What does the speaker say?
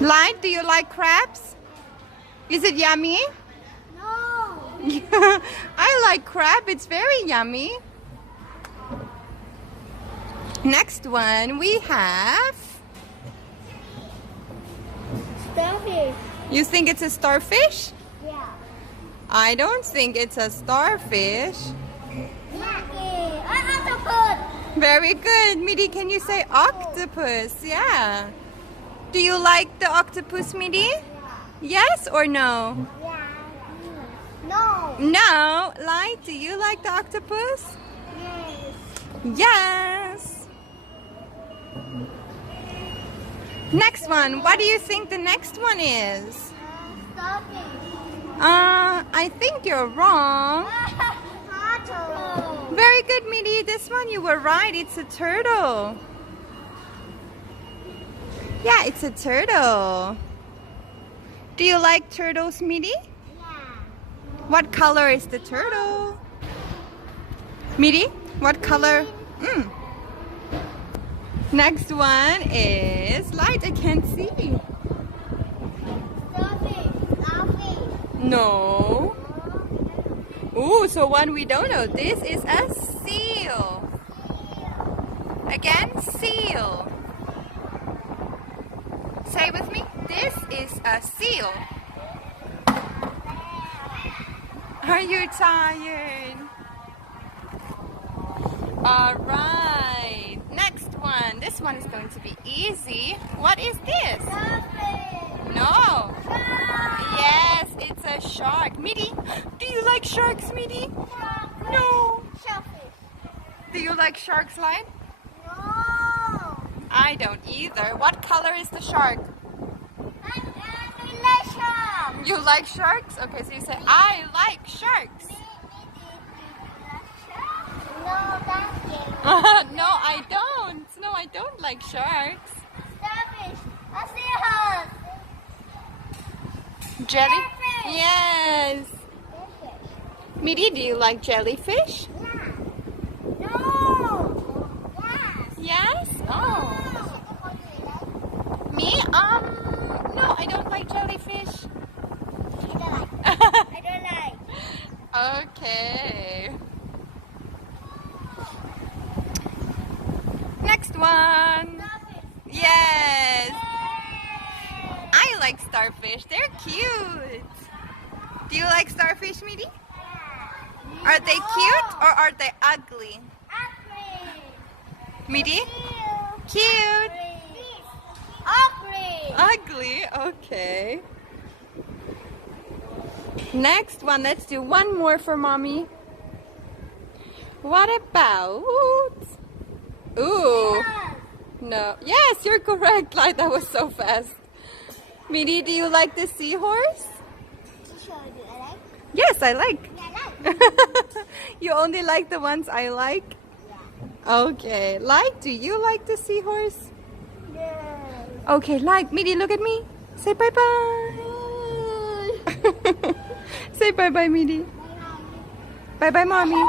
Light, do you like crabs? Is it yummy? No. I like crab. It's very yummy. Next one we have. Starfish. You think it's a starfish? Yeah. I don't think it's a starfish. Monkey. Octopus. Very good. Midi, can you say octopus? Yeah. Do you like the octopus, Midi? Yes or no? Yeah. No. No. Light, do you like the octopus? Yes. Yes. Next one. What do you think the next one is? Starfish. I think you're wrong. Turtle. Very good, Midi. This one you were right. It's a turtle. Yeah, it's a turtle. Do you like turtles, Midi? Yeah. What color is the turtle? Midi, what color? Next one is light. I can't see. Starfish. Starfish. No. Ooh, so one we don't know. This is a seal. Again, seal. Say with me. This is a seal. Are you tired? Alright. Next one. This one is going to be easy. What is this? Starfish. No. Shark. Yes, it's a shark. Midi, do you like sharks, Midi? No. Shellfish. Do you like sharks, Light? No. I don't either. What color is the shark? I like shark. You like sharks? Okay, so you say, I like sharks. No, thank you. No, I don't. No, I don't like sharks. Starfish. A seahorse. Jelly? Jellyfish. Yes. Midi, do you like jellyfish? Yeah. No. Yes. Yes? Oh. Me? No, I don't like jellyfish. I don't like. Okay. Next one. Starfish. Yes. I like starfish. They're cute. Do you like starfish, Midi? Are they cute or are they ugly? Ugly. Midi? Cute. Ugly. Ugly. Okay. Next one. Let's do one more for mommy. What about? Ooh. No. Yes, you're correct. Like that was so fast. Midi, do you like the seahorse? Yes, I like. You only like the ones I like? Okay. Like, do you like the seahorse? Yes. Okay, like. Midi, look at me. Say bye-bye. Say bye-bye, Midi. Bye-bye, mommy.